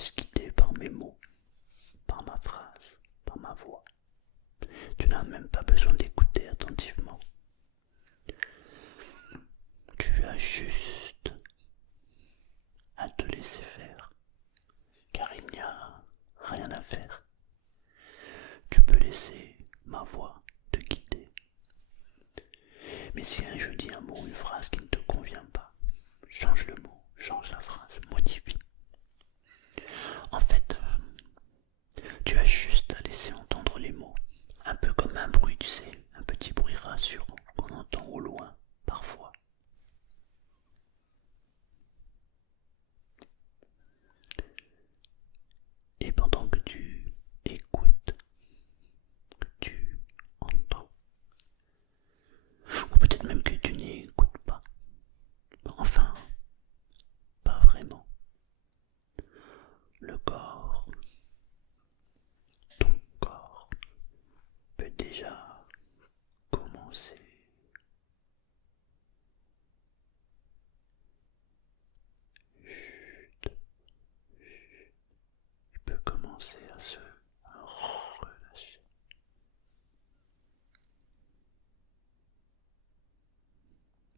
laisses guider par mes mots, par ma phrase, par ma voix. Tu n'as même pas besoin d'écouter attentivement. Tu as juste à te laisser faire, car il n'y a rien à faire. Tu peux laisser ma voix te guider. Mais si je dis un mot, une phrase qui ne te convient pas, change le mot, change la phrase, modifie. En fait, tu as juste à laisser entendre les mots, un peu comme un bruit, tu sais, un petit bruit rassurant qu'on entend au loin, parfois. Et pendant que tu écoutes, que tu entends, ou peut-être même que tu n'écoutes pas, enfin, pas vraiment, le corps, ton corps, peut déjà commencer. Chut, il peut commencer à se relâcher.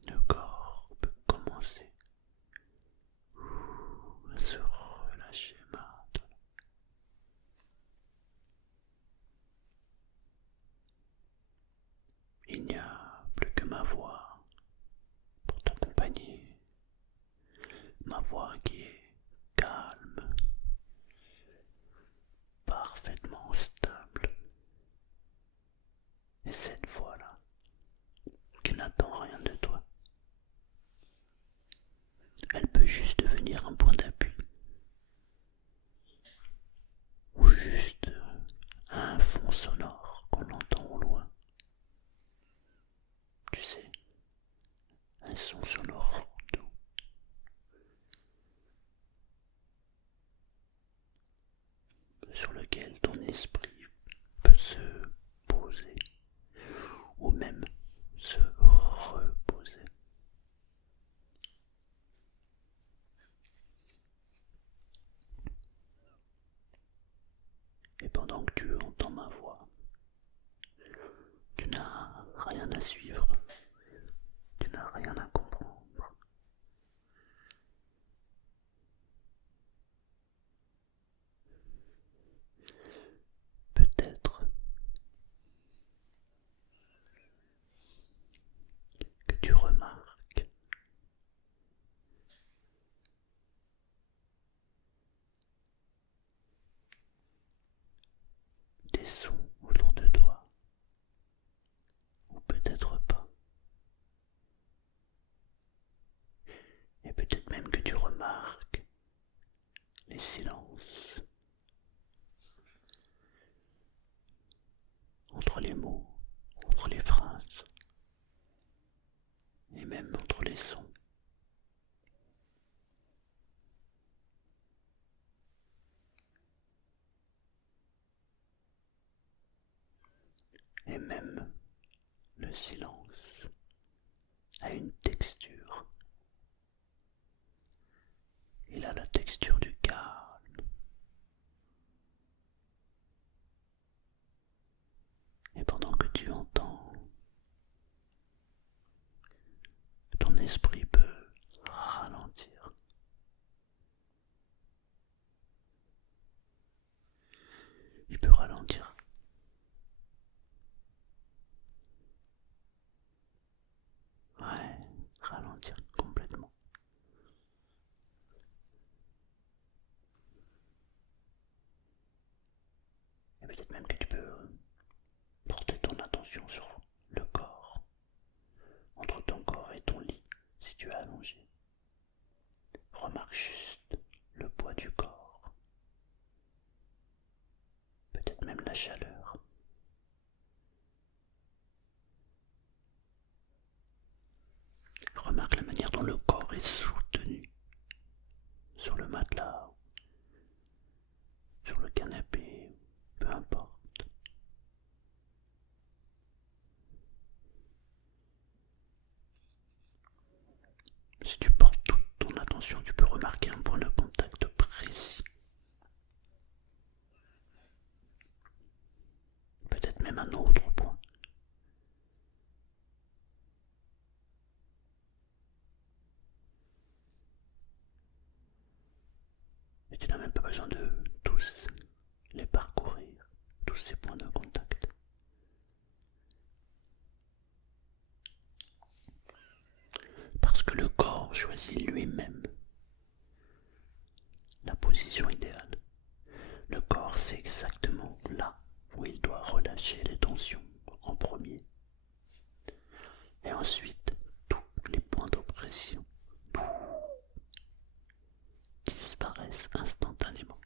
Le corps peut commencer à se relâcher maintenant. Il n'y a plus que ma voix pour t'accompagner. Ma voix qui est calme, parfaitement stable. Et cette voix-là, qui n'attend rien de toi, elle peut juste devenir un point d'appui. Ou juste un fond sonore qu'on entend au loin. Tu sais, un son sonore doux. Sur lequel ton esprit peut se poser ou même se reposer. Et pendant que tu entends ma voix, tu n'as rien à suivre, tu n'as rien à comprendre. Peut-être que tu remarques des sons autour de toi, ou peut-être pas. Et peut-être même que tu remarques les silences entre les mots, entre les phrases, et même entre les sons. Et même le silence a une texture. Il a la texture du calme. Et pendant que tu entends, ton esprit peut ralentir. Il peut ralentir. Ouais, ralentir complètement. Et peut-être même que tu peux porter ton attention sur le corps, entre ton corps et ton lit, si tu es allongé. Remarque juste le poids du corps, peut-être même la chaleur. Remarque la manière dont le corps est soutenu sur le matelas, sur le canapé, peu importe. Si tu portes toute ton attention, tu peux remarquer un point de contact précis Et tu n'as même pas besoin de tous les parcourir, tous ces points de contact. Parce que le corps choisit lui-même la position idéale. Le corps sait exactement là où il doit relâcher les tensions en premier. Et ensuite, tous les points d'oppression disparaissent instantanément.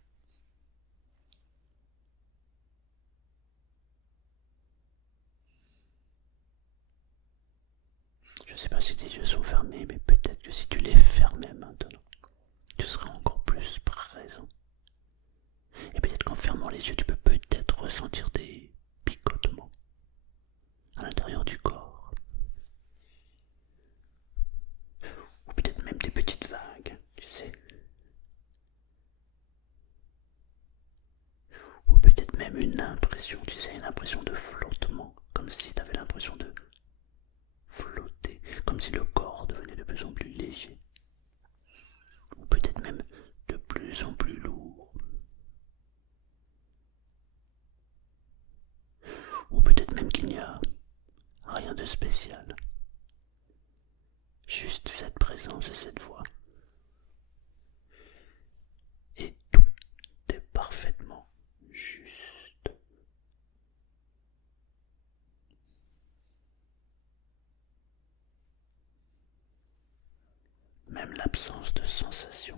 Je ne sais pas si tes yeux sont fermés, mais peut-être que si tu les fermais maintenant, tu serais encore plus présent. Et peut-être qu'en fermant les yeux, tu peux peut-être ressentir des picotements à l'intérieur du corps. Ou peut-être même des petites vagues, tu sais. Ou peut-être même une impression, tu sais, une impression de flottement, comme si tu avais l'impression de flotter, comme si le corps devenait de plus en plus léger. Ou peut-être même de plus en plus lourd. Ou peut-être même qu'il n'y a rien de spécial. Juste cette présence et cette voix. Et tout est parfaitement juste. Même l'absence de sensation,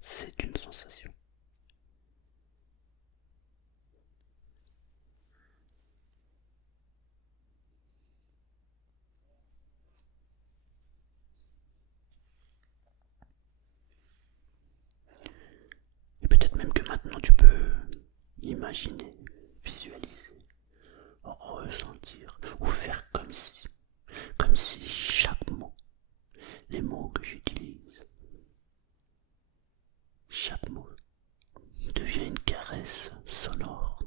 c'est une sensation. Et peut-être même que maintenant tu peux imaginer, visualiser, ressentir ou faire comme si chaque mot, les mots que j'utilise, chaque mot devient une caresse sonore.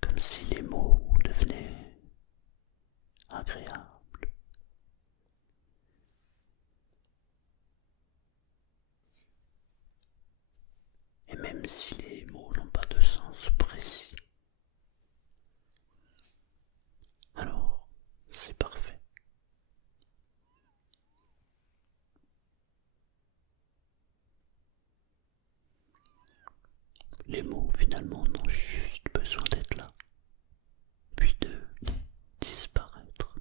Comme si les mots devenaient agréables. Et même si les mots n'ont pas de sens précis, alors c'est parfait. Les mots finalement n'ont juste besoin d'être là, puis de disparaître.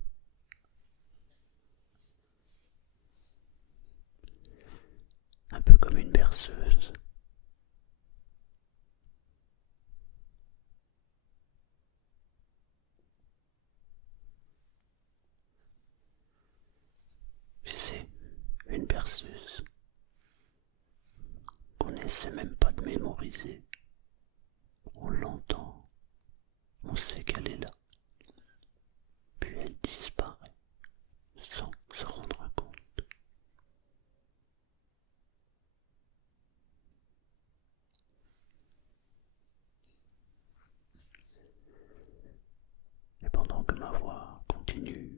Un peu comme une berceuse. Tu sais, une berceuse qu'on n'essaie même pas de mémoriser. On l'entend, on sait qu'elle est là, puis elle disparaît sans se rendre compte. Et pendant que ma voix continue,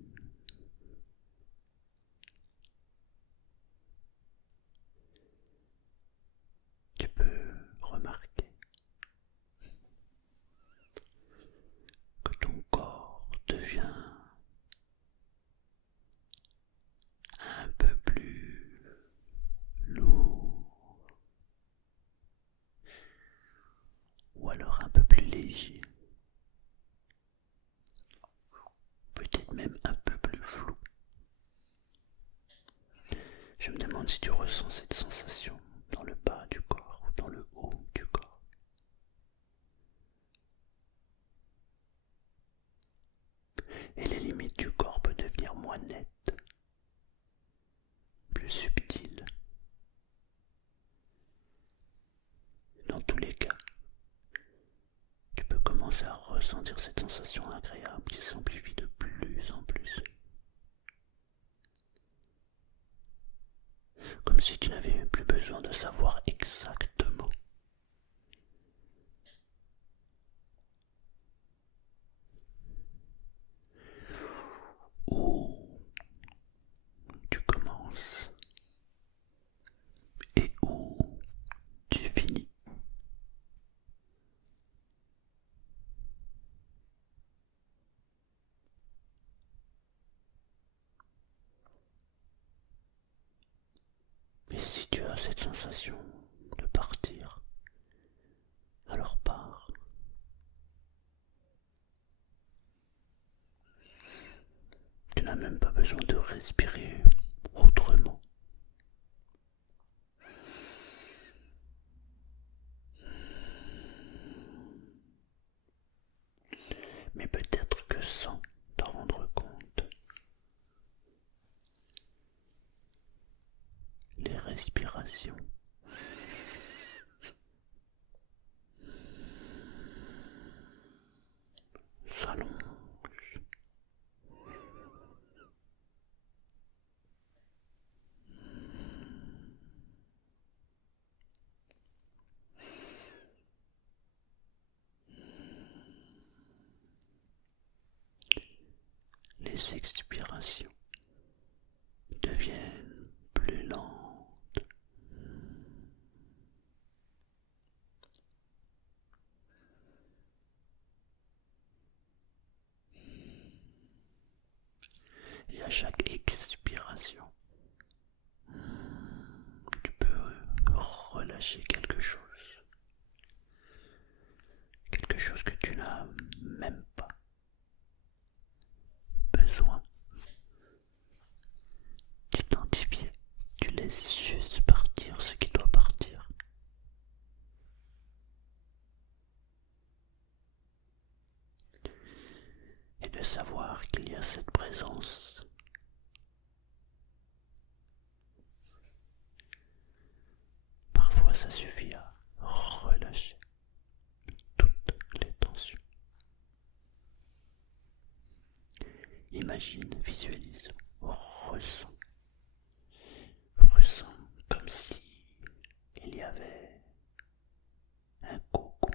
tu peux remarquer que ton corps devient un peu plus lourd, ou alors un peu plus léger, peut-être même un peu plus flou. Je me demande si tu ressens cette sensation dans le bas du corps ou dans le haut du corps. Et les limites du corps peuvent devenir moins nettes, plus subtiles. Dans tous les cas, tu peux commencer à ressentir cette sensation agréable qui s'amplifie de plus en plus. Comme si tu n'avais plus besoin de savoir exactement l'impression de partir, alors pars. Tu n'as même pas besoin de respirer autrement. Mais peut-être que sans t'en rendre compte, les respirations s'allongent. Les expirations deviennent plus lentes. Et à chaque expiration, tu peux relâcher quelque chose que tu n'as même pas besoin d'identifier. Tu laisses juste partir ce qui doit partir. Et de savoir qu'il y a cette présence. Parfois ça suffit à relâcher toutes les tensions. Imagine, visualise, ressens. Ressens comme si il y avait un cocon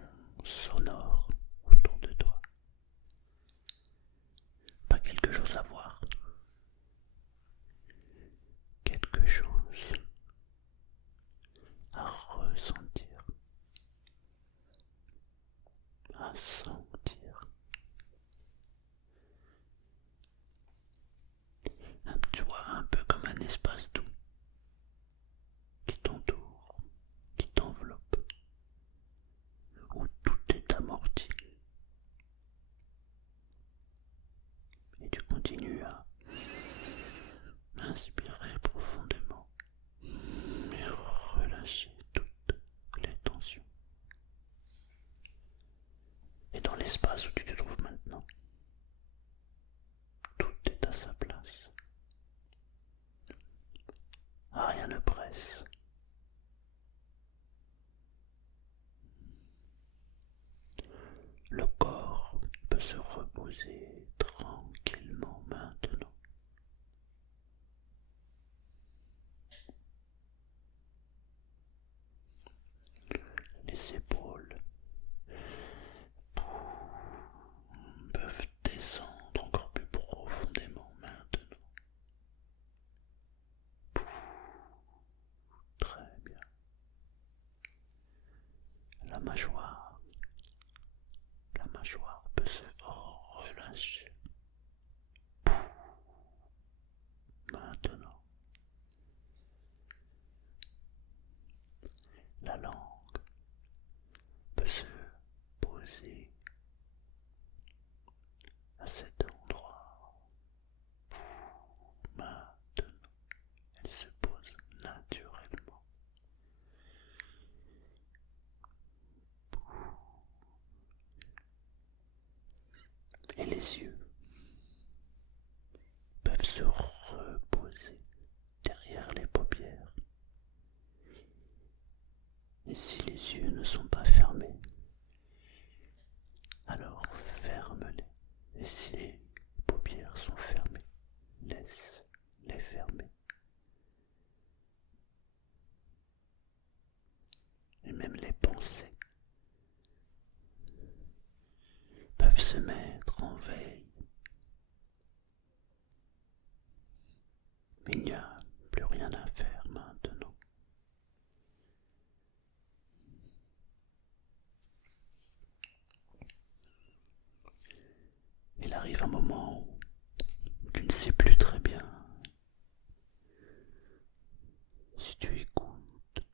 sonore autour de toi. Pas quelque chose à voir. Quelque chose à ressentir. À sentir. Tu vois, un peu comme un espace doux qui t'entoure, qui t'enveloppe, où tout est amorti. Et tu continues à inspirer profondément et relâcher toutes les tensions. Et dans l'espace où tu te trouves maintenant, tout est à sa place. Rien ne presse. Le corps peut se reposer tranquillement maintenant. Les épaules peuvent descendre encore plus profondément maintenant. Très bien. La mâchoire peut se relâcher. Maintenant, la langue peut se poser à cet endroit. Maintenant, elle se pose naturellement. Et les yeux peuvent se reposer derrière les paupières. Et si les yeux ne sont pas fermés, alors ferme-les. Et si les paupières sont fermées, laisse-les fermer. Et même les pensées peuvent se mettre en veille. Mais il n'y a plus rien à faire maintenant. Il arrive un moment où tu ne sais plus très bien si tu écoutes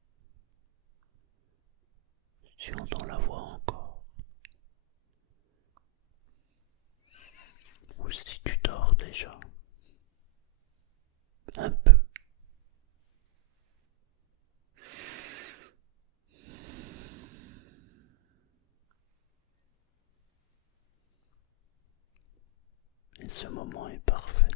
ce moment est parfait.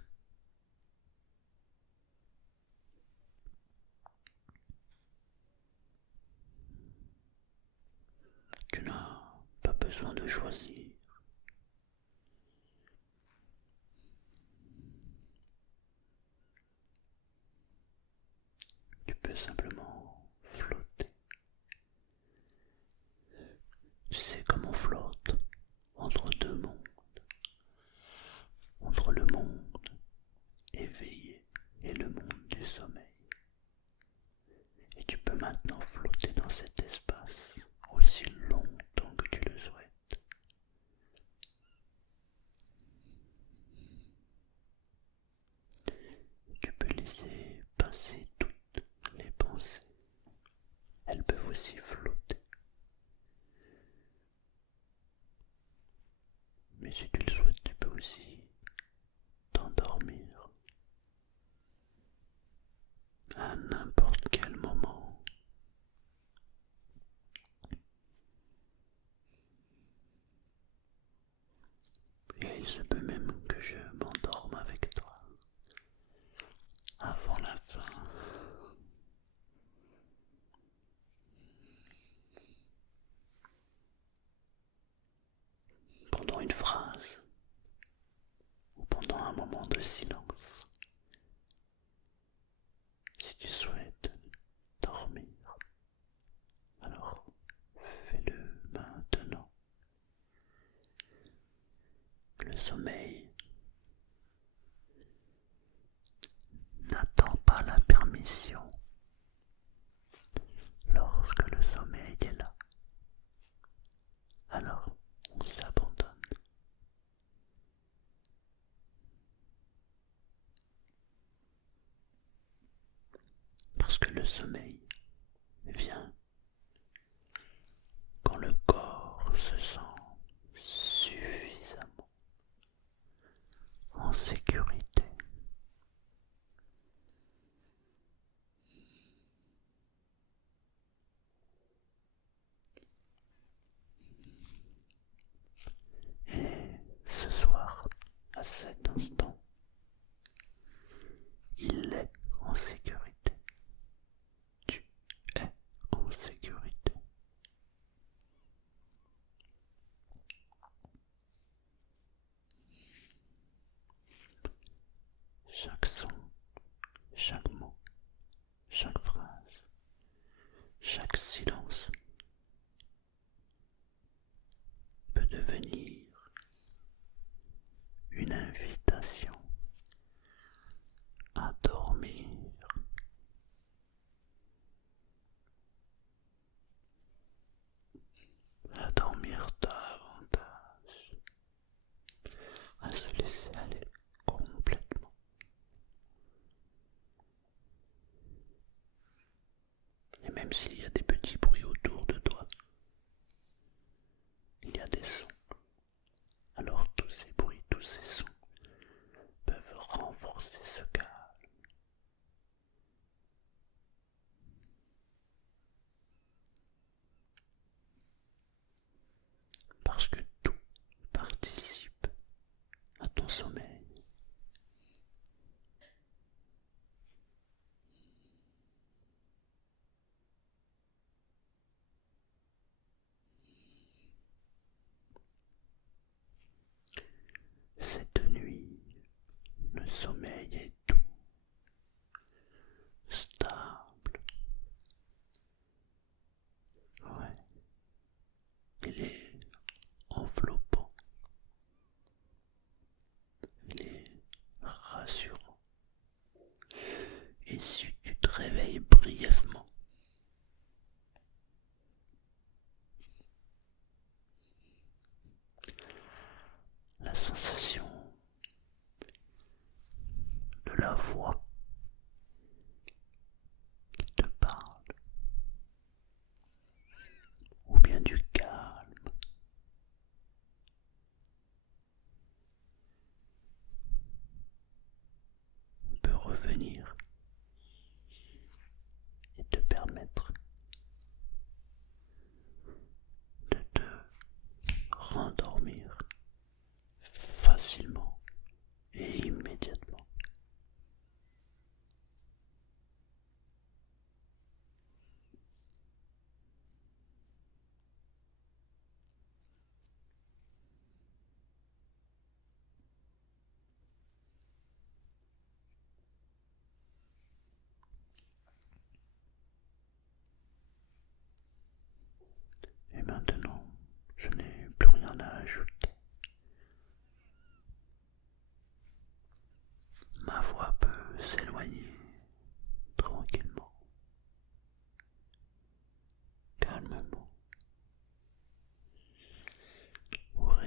Tu n'as pas besoin de choisir. Tu peux simplement flotter. Tu sais comme on flotte entre deux mondes, entre le monde éveillé et le monde du sommeil. Et tu peux maintenant flotter dans cet espace aussi longtemps que tu le souhaites. Tu peux laisser passer toutes les pensées. Elles peuvent aussi flotter. Mais si tu le souhaites, tu peux aussi t'endormir à n'importe quel moment. Et il se peut même que je m'endorme avec toi avant la fin. Pendant une phrase ou pendant un moment de silence. Si tu souhaites dormir, alors fais-le maintenant. Le sommeil n'attend pas la permission. Lorsque le sommeil est là, alors on s'abandonne. Parce que le sommeil vient quand le corps se sent suffisamment en sécurité. Et ce soir, à cet instant, il est en sécurité. Tu es en sécurité. Chaque son, chaque mot, chaque phrase, chaque silence peut devenir une invitation à dormir. À dormir davantage, à se laisser aller complètement. Et même s'il y a des petits bruits autour de toi, il y a des sons. Alors tous ces bruits, tous ces sons peuvent renforcer ce calme. Parce que tout participe à ton sommeil.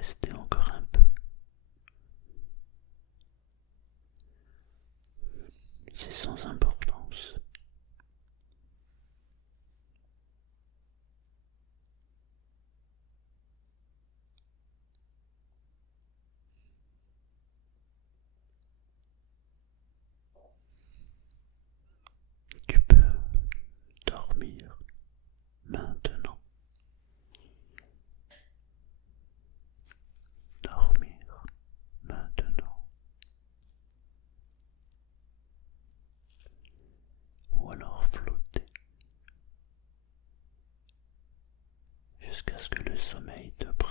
rester encore un peu. C'est sans importance. Tu peux dormir maintenant. Dormir maintenant. Ou alors flotter jusqu'à ce que le sommeil te prenne.